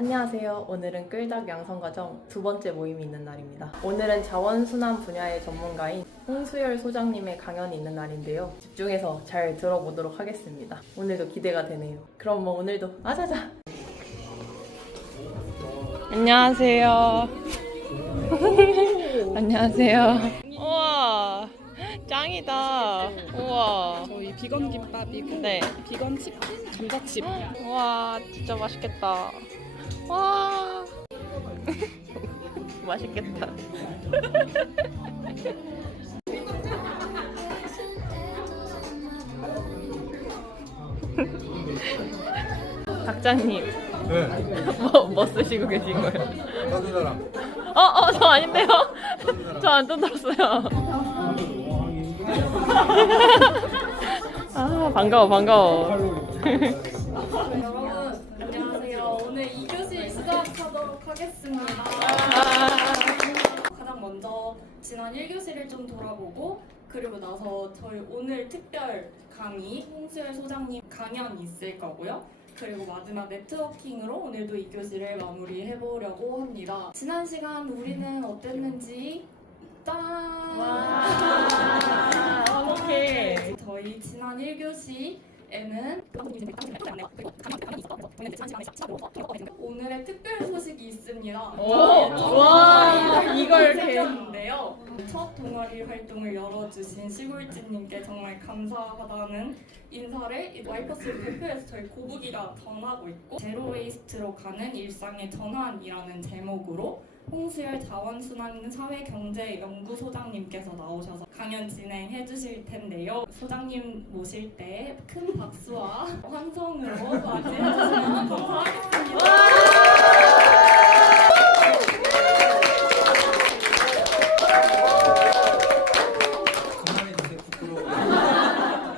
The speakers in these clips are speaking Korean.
안녕하세요. 오늘은 끌닭 양성과정 두 번째 모임이 있는 날입니다. 오늘은 자원순환 분야의 전문가인 홍수열 소장님의 강연이 있는 날인데요. 집중해서 잘 들어보도록 하겠습니다. 오늘도 기대가 되네요. 그럼 오늘도 아자자! 안녕하세요. 안녕하세요. 우와, 짱이다. 우와. 저희 비건 김밥이고 네. 비건 치킨 감자칩. 우와, 진짜 맛있겠다. 와. 맛있겠다. 닭장님, 네. 뭐 쓰시고 계신 거예요? 사진 사람. 저 아닌데요? 저 안 뜯었어요. 아, 반가워. 여러분 안녕하세요. 오늘 2교시 시작하도록 하겠습니다. 가장 먼저 지난 1교시를 좀 돌아보고 그리고 나서 저희 오늘 특별 강의 홍수열 소장님 강연이 있을 거고요. 그리고 마지막 네트워킹으로 오늘도 2교시를 마무리해보려고 합니다. 지난 시간 우리는 어땠는지 짠! 오케이. 저희 지난 1교시에는 오늘의 특별 소식이 있습니다. 와, 이걸 이렇게. 생겼는데요. 첫 동아리 활동을 열어주신 시골지님께 정말 감사하다는 인사를 와이퍼스를 대표해서 저희 고부기가 전하고 있고 제로웨이스트로 가는 일상의 전환이라는 제목으로 홍수열 자원순환 사회경제연구소장님께서 나오셔서 강연 진행해 주실 텐데요. 소장님 모실 때 큰 박수와 환성으로 맞이해 주시면 감사하겠습니다. 그만해주세요. 부끄러워.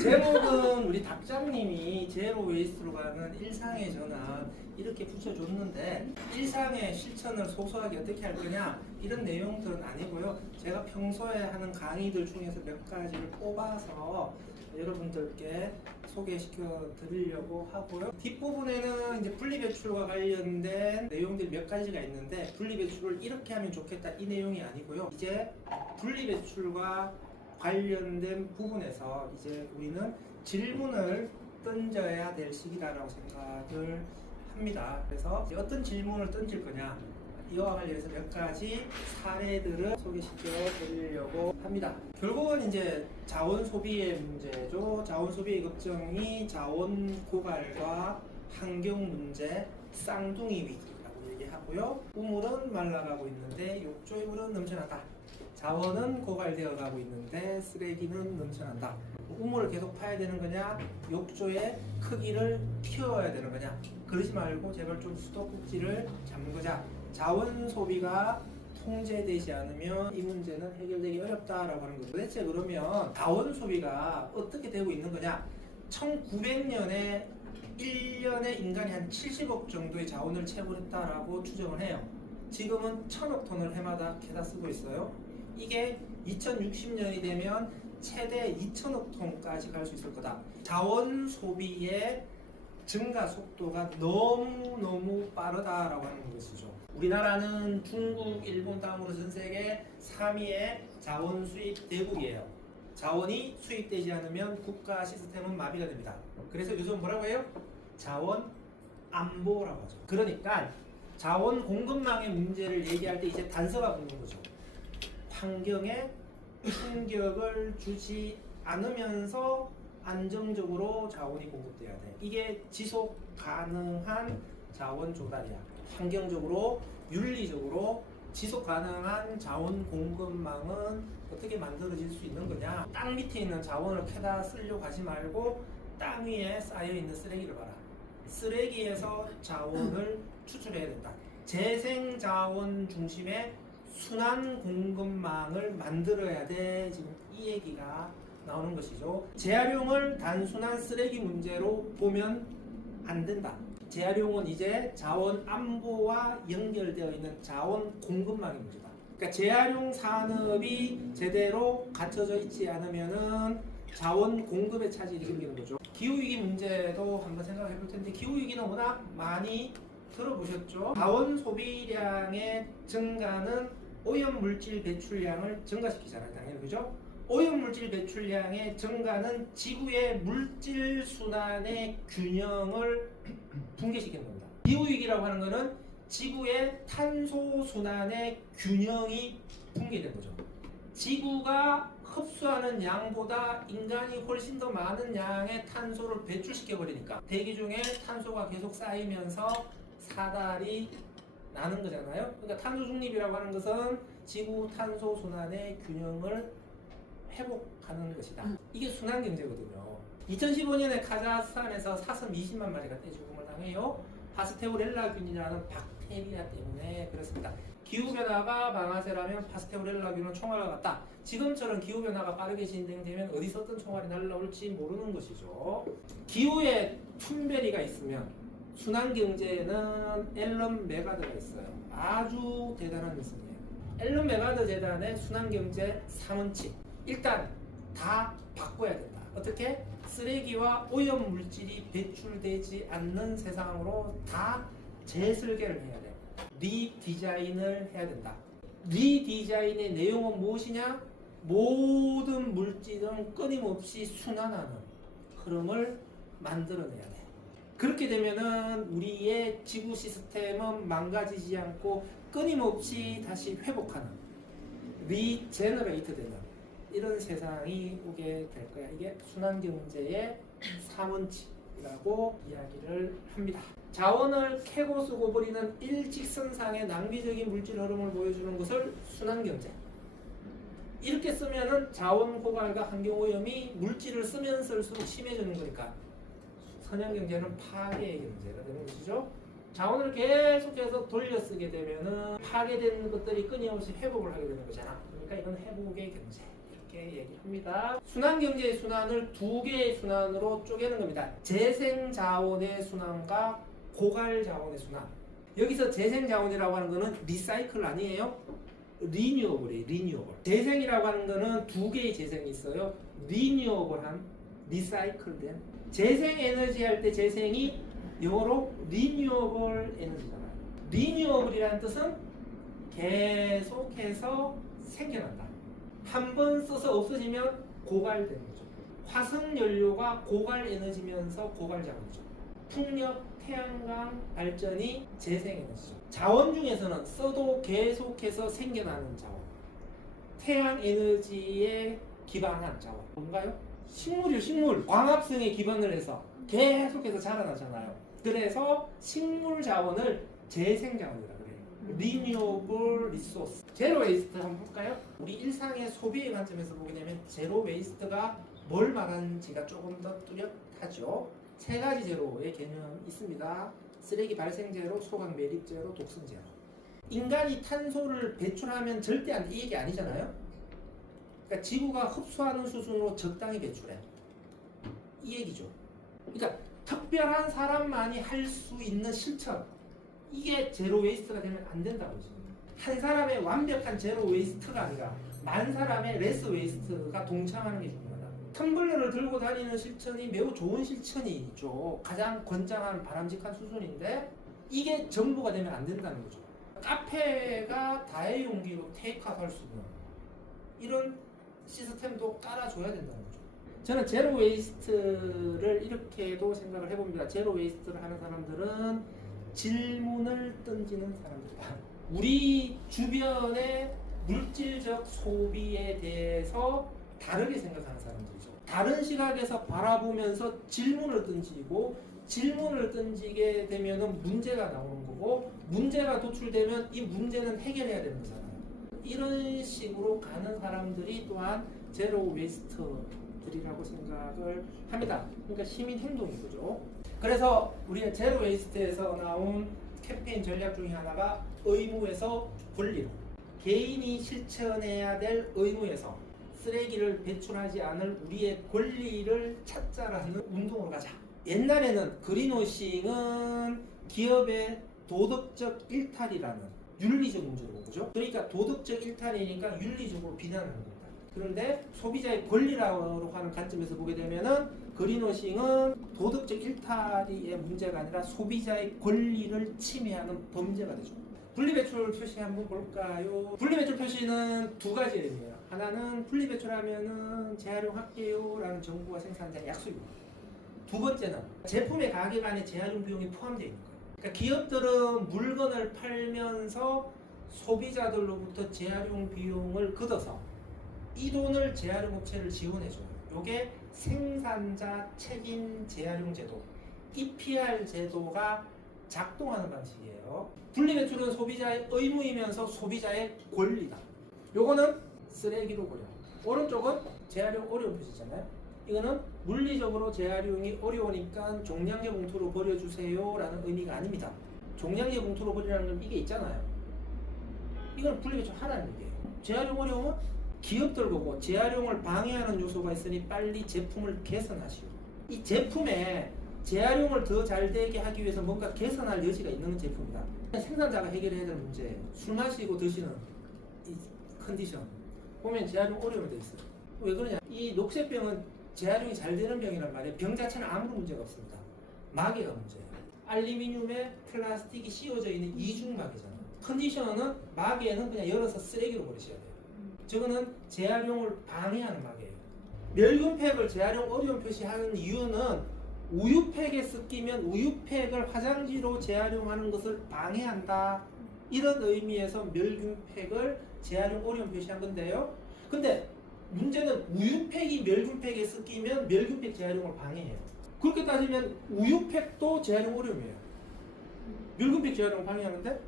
제목은 우리 닭장님이 제로 웨이스트로 가는 일상의 전환 이렇게 붙여줬는데 일상의 실천을 소소하게 어떻게 할 거냐 이런 내용들은 아니고요. 제가 평소에 하는 강의들 중에서 몇 가지를 뽑아서 여러분들께 소개시켜 드리려고 하고요. 뒷부분에는 이제 분리배출과 관련된 내용들이 몇 가지가 있는데 분리배출을 이렇게 하면 좋겠다 이 내용이 아니고요. 이제 분리배출과 관련된 부분에서 이제 우리는 질문을 던져야 될 시기다라고 생각을 합니다. 그래서 이제 어떤 질문을 던질 거냐 이와 관련해서 몇 가지 사례들을 소개시켜 드리려고 합니다. 결국은 이제 자원 소비의 문제죠. 자원 소비의 걱정이 자원 고갈과 환경 문제, 쌍둥이 위기라고 얘기하고요. 우물은 말라가고 있는데 욕조의 물은 넘쳐난다. 자원은 고갈되어 가고 있는데 쓰레기는 넘쳐난다. 우물을 계속 파야 되는 거냐? 욕조의 크기를 키워야 되는 거냐? 그러지 말고 제발 좀 수도꼭지를 잡는 거자. 자원 소비가 통제되지 않으면 이 문제는 해결되기 어렵다라고 하는 거죠. 도대체 그러면 자원 소비가 어떻게 되고 있는 거냐? 1900년에 1년에 인간이 한 70억 정도의 자원을 채굴했다라고 추정을 해요. 지금은 1000억 톤을 해마다 캐다 쓰고 있어요. 이게 2060년이 되면 최대 2000억 톤까지 갈 수 있을 거다. 자원 소비의 증가 속도가 너무 빠르다라고 하는 것이죠. 우리나라는 중국, 일본 다음으로 전 세계 3위의 자원 수입 대국이에요. 자원이 수입되지 않으면 국가 시스템은 마비가 됩니다. 그래서 요즘 뭐라고 해요? 자원 안보라고 하죠. 그러니까 자원 공급망의 문제를 얘기할 때 이제 단서가 붙는 거죠. 환경에 충격을 주지 않으면서 안정적으로 자원이 공급돼야 돼. 이게 지속 가능한 자원 조달이야. 환경적으로 윤리적으로 지속 가능한 자원 공급망은 어떻게 만들어질 수 있는 거냐? 땅 밑에 있는 자원을 캐다 쓰려고 하지 말고 땅 위에 쌓여 있는 쓰레기를 봐라. 쓰레기에서 자원을 추출해야 된다. 재생 자원 중심의 순환 공급망을 만들어야 돼. 지금 이 얘기가 나오는 것이죠. 재활용을 단순한 쓰레기 문제로 보면 안 된다. 재활용은 이제 자원 안보와 연결되어 있는 자원 공급망의 문제다. 그러니까 재활용 산업이 제대로 갖춰져 있지 않으면은 자원 공급의 차질이 생기는 거죠. 기후위기 문제도 한번 생각해 볼 텐데 기후위기는 워낙 많이 들어보셨죠? 자원 소비량의 증가는 오염물질 배출량을 증가시키잖아요. 당연히 그죠? 오염물질 배출량의 증가는 지구의 물질 순환의 균형을 붕괴시키는 겁니다. 기후위기라고 하는 것은 지구의 탄소 순환의 균형이 붕괴된 거죠. 지구가 흡수하는 양보다 인간이 훨씬 더 많은 양의 탄소를 배출시켜 버리니까 대기 중에 탄소가 계속 쌓이면서 사달이 나는 거잖아요. 그러니까 탄소 중립이라고 하는 것은 지구 탄소 순환의 균형을 회복하는 것이다. 이게 순환 경제거든요. 2015년에 카자흐스탄에서 사슴 20만 마리가 떼죽음을 당해요. 파스테오렐라균이라는 박테리아 때문에 그렇습니다. 기후변화가 방아쇠라면 파스테오렐라균은 총알과 같다. 지금처럼 기후변화가 빠르게 진행되면 어디서든 총알이 날라올지 모르는 것이죠. 기후에 툰베리가 있으면 순환경제에는 앨런 메가드가 있어요. 아주 대단한 인물이에요. 앨런 메가드 재단의 순환경제 3원칙. 일단 다 바꿔야 된다. 어떻게? 쓰레기와 오염물질이 배출되지 않는 세상으로 다 재설계를 해야 돼. 리디자인을 해야 된다. 리디자인의 내용은 무엇이냐? 모든 물질은 끊임없이 순환하는 흐름을 만들어내야 돼. 그렇게 되면은 우리의 지구 시스템은 망가지지 않고 끊임없이 다시 회복하는 리제너레이트 되는 이런 세상이 오게 될 거야. 이게 순환경제의 3원칙이라고 이야기를 합니다. 자원을 캐고 쓰고 버리는 일직선상의 낭비적인 물질 흐름을 보여주는 것을 순환경제. 이렇게 쓰면은 자원 고갈과 환경오염이 물질을 쓰면 쓸수록 심해지는 거니까 선형경제는 파괴의 경제가 되는 것이죠. 자원을 계속해서 돌려쓰게 되면은 파괴된 것들이 끊임없이 회복을 하게 되는 거잖아. 그러니까 이건 회복의 경제 이렇게 얘기합니다. 순환경제의 순환을 두 개의 순환으로 쪼개는 겁니다. 재생자원의 순환과 고갈자원의 순환. 여기서 재생자원이라고 하는 거는 리사이클 아니에요? 리뉴어블이에요. 리뉴어블. 재생이라고 하는 거는 두 개의 재생이 있어요. 리뉴어블한, 리사이클된. 재생에너지 할 때 재생이 영어로 리뉴어블 에너지잖아요. 리뉴어블이라는 뜻은 계속해서 생겨난다. 한 번 써서 없어지면 고갈되는 거죠. 화석연료가 고갈에너지면서 고갈자원이죠. 풍력, 태양광 발전이 재생에너지죠. 자원 중에서는 써도 계속해서 생겨나는 자원. 태양에너지에 기반한 자원. 뭔가요? 식물이요, 식물. 광합성에 기반을 해서 계속해서 자라나잖아요. 그래서 식물 자원을 재생 자원이라고 그래요. Renewable Resource. 제로 웨이스트 한번 볼까요? 우리 일상의 소비의 관점에서 보게 되면 제로 웨이스트가 뭘 말하는지가 조금 더 뚜렷하죠. 세 가지 제로의 개념이 있습니다. 쓰레기 발생 제로, 소각 매립 제로, 독성 제로. 인간이 탄소를 배출하면 절대 안 돼. 이 얘기 아니잖아요. 그러니까 지구가 흡수하는 수준으로 적당히 배출해. 이 얘기죠. 그러니까 특별한 사람만이 할 수 있는 실천. 이게 제로 웨이스트가 되면 안 된다고 지금. 한 사람의 완벽한 제로 웨이스트가 아니라 만 사람의 레스 웨이스트가 동참하는 게 중요하다. 텀블러를 들고 다니는 실천이 매우 좋은 실천이죠. 가장 권장한 바람직한 수준인데 이게 전부가 되면 안 된다는 거죠. 카페가 다회용기로 테이크아웃 할 수 있는 이런 시스템도 깔아줘야 된다는 거죠. 저는 제로 웨이스트를 이렇게도 생각을 해봅니다. 제로 웨이스트를 하는 사람들은 질문을 던지는 사람들이다. 우리 주변의 물질적 소비에 대해서 다르게 생각하는 사람들이죠. 다른 시각에서 바라보면서 질문을 던지고 질문을 던지게 되면 문제가 나오는 거고 문제가 도출되면 이 문제는 해결해야 되는 거잖아요. 이런 식으로 가는 사람들이 또한 제로 웨이스트들이라고 생각을 합니다. 그러니까 시민 행동인 거죠. 그래서 우리가 제로 웨이스트에서 나온 캠페인 전략 중에 하나가 의무에서 권리로, 개인이 실천해야 될 의무에서 쓰레기를 배출하지 않을 우리의 권리를 찾자라는 운동으로 가자. 옛날에는 그린워싱은 기업의 도덕적 일탈이라는 윤리적 문제로 본 거죠. 그러니까 도덕적 일탈이니까 윤리적으로 비난하는 겁니다. 그런데 소비자의 권리라고 하는 관점에서 보게 되면은 그린워싱은 도덕적 일탈의 문제가 아니라 소비자의 권리를 침해하는 범죄가 되죠. 분리배출 표시 한번 볼까요? 분리배출 표시는 두 가지 의미예요. 하나는 분리배출하면은 재활용할게요라는 정부와 생산자의 약속입니다. 두 번째는 제품의 가격 안에 재활용 비용이 포함되어 있는 거예요. 그러니까 기업들은 물건을 팔면서 소비자들로부터 재활용 비용을 걷어서 이 돈을 재활용 업체를 지원해줘요. 이게 생산자 책임 재활용 제도, EPR 제도가 작동하는 방식이에요. 분리배출은 소비자의 의무이면서 소비자의 권리다. 요거는 쓰레기로 버려. 오른쪽은 재활용 어려운 표시잖아요. 이거는 물리적으로 재활용이 어려우니까 종량제 봉투로 버려주세요 라는 의미가 아닙니다. 종량제 봉투로 버리라는 건 이게 있잖아요. 이건 분리배출 하라는 얘기예요. 재활용 어려우면 기업들 보고 재활용을 방해하는 요소가 있으니 빨리 제품을 개선하시오. 이 제품에 재활용을 더 잘 되게 하기 위해서 뭔가 개선할 여지가 있는 제품이다. 생산자가 해결해야 될 문제. 술 마시고 드시는 이 컨디션 보면 재활용 어려움이 돼 있어요. 왜 그러냐? 이 녹색병은 재활용이 잘 되는 병이란 말이에요. 병 자체는 아무런 문제가 없습니다. 마개가 문제예요. 알루미늄에 플라스틱이 씌워져 있는 이중 마개잖아요. 컨디셔너는 마개는 그냥 열어서 쓰레기로 버리셔야 돼요. 저거는 재활용을 방해하는 마개예요. 멸균팩을 재활용 어려움 표시하는 이유는 우유팩에 섞이면 우유팩을 화장지로 재활용하는 것을 방해한다. 이런 의미에서 멸균팩을 재활용 어려움 표시한 건데요. 근데 문제는 우유팩이 멸균팩에 섞이면 멸균팩 재활용을 방해해요. 그렇게 따지면 우유팩도 재활용 어려움이에요. 멸균팩 재활용을 방해하는데?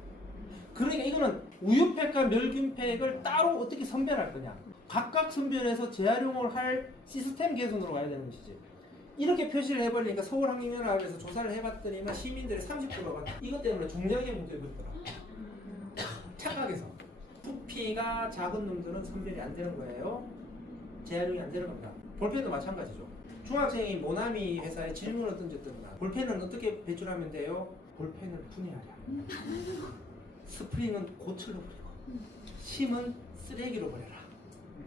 그러니까 이거는 우유팩과 멸균팩을 따로 어떻게 선별할 거냐. 각각 선별해서 재활용을 할 시스템 개선으로 가야 되는 것이지. 이렇게 표시를 해버리니까 서울환경연합에서 조사를 해봤더니 시민들의 30%가 이것 때문에 종량제 문제가 있더라. 착각해서. 부피가 작은 놈들은 선별이 안 되는 거예요. 재활용이 안 되는 겁니다. 볼펜도 마찬가지죠. 중학생이 모나미 회사에 질문을 던졌던 날. 볼펜은 어떻게 배출하면 돼요? 볼펜을 분해하라. 스프링은 고철로 버리고 심은 쓰레기로 버려라.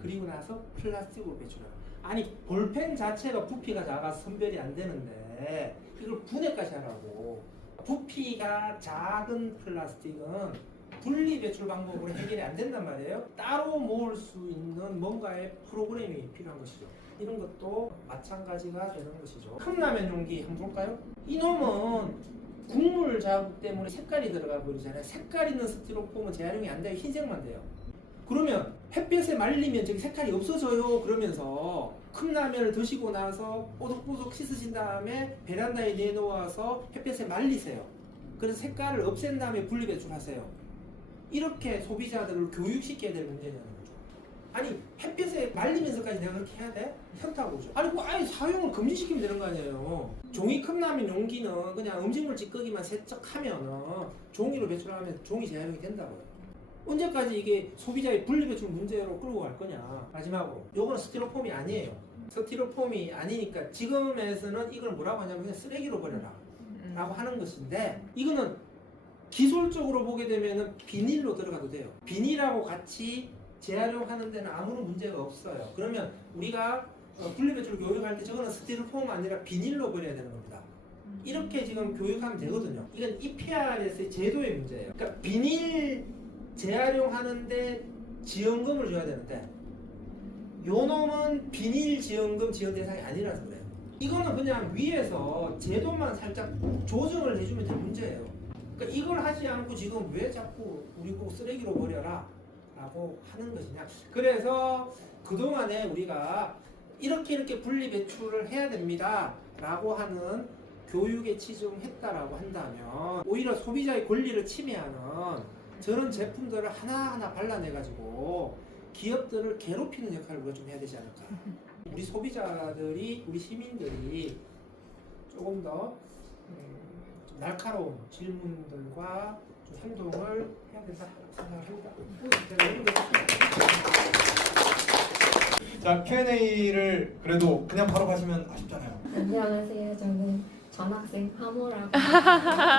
그리고 나서 플라스틱으로 배출하라. 아니 볼펜 자체가 부피가 작아서 선별이 안 되는데 이걸 분해까지 하라고. 부피가 작은 플라스틱은 분리 배출 방법으로 해결이 안 된단 말이에요. 따로 모을 수 있는 뭔가의 프로그램이 필요한 것이죠. 이런 것도 마찬가지가 되는 것이죠. 컵라면 용기 한번 볼까요? 이놈은 국물 자국 때문에 색깔이 들어가 버리잖아요. 색깔 있는 스티로폼은 재활용이 안 돼요. 흰색만 돼요. 그러면 햇볕에 말리면 저기 색깔이 없어져요. 그러면서 컵라면을 드시고 나서 뽀득뽀득 씻으신 다음에 베란다에 내놓아서 햇볕에 말리세요. 그래서 색깔을 없앤 다음에 분리배출하세요. 이렇게 소비자들을 교육시켜야 될 문제냐는 거죠. 아니 햇볕에 말리면서까지 내가 그렇게 해야 돼? 현타가 오죠. 아니 뭐 아예 사용을 금지시키면 되는 거 아니에요. 종이 컵라면 용기는 그냥 음식물 찌꺼기만 세척하면 종이로 배출하면 종이 재활용이 된다고요. 언제까지 이게 소비자의 분리배출 문제로 끌고 갈 거냐. 마지막으로 요거는 스티로폼이 아니에요. 스티로폼이 아니니까 지금에서는 이걸 뭐라고 하냐면 그냥 쓰레기로 버려라 라고 하는 것인데, 이거는 기술적으로 보게 되면은 비닐로 들어가도 돼요. 비닐하고 같이 재활용하는 데는 아무런 문제가 없어요. 그러면 우리가 분리배출 교육할 때 저거는 스티로폼 아니라 비닐로 버려야 되는 겁니다. 이렇게 지금 교육하면 되거든요. 이건 EPRS의 제도의 문제예요. 그러니까 비닐 재활용하는데 지원금을 줘야 되는데 요 놈은 비닐 지원금 지원 대상이 아니라서 그래요. 이거는 그냥 위에서 제도만 살짝 조정을 해주면 될 문제예요. 그러니까 이걸 하지 않고 지금 왜 자꾸 우리 보고 쓰레기로 버려라 라고 하는 것이냐. 그래서 그동안에 우리가 이렇게 분리 배출을 해야 됩니다 라고 하는 교육에 치중했다라고 한다면 오히려 소비자의 권리를 침해하는 저런 제품들을 하나하나 발라내가지고 기업들을 괴롭히는 역할을 우리가 좀 해야 되지 않을까. 우리 소비자들이, 우리 시민들이 조금 더 좀 날카로운 질문들과 좀 행동을 해야 된다고 생각합니다. 자, Q&A를 그래도 그냥 바로 가시면 아쉽잖아요. 안녕하세요. 저는 전학생 하모라고 합니다.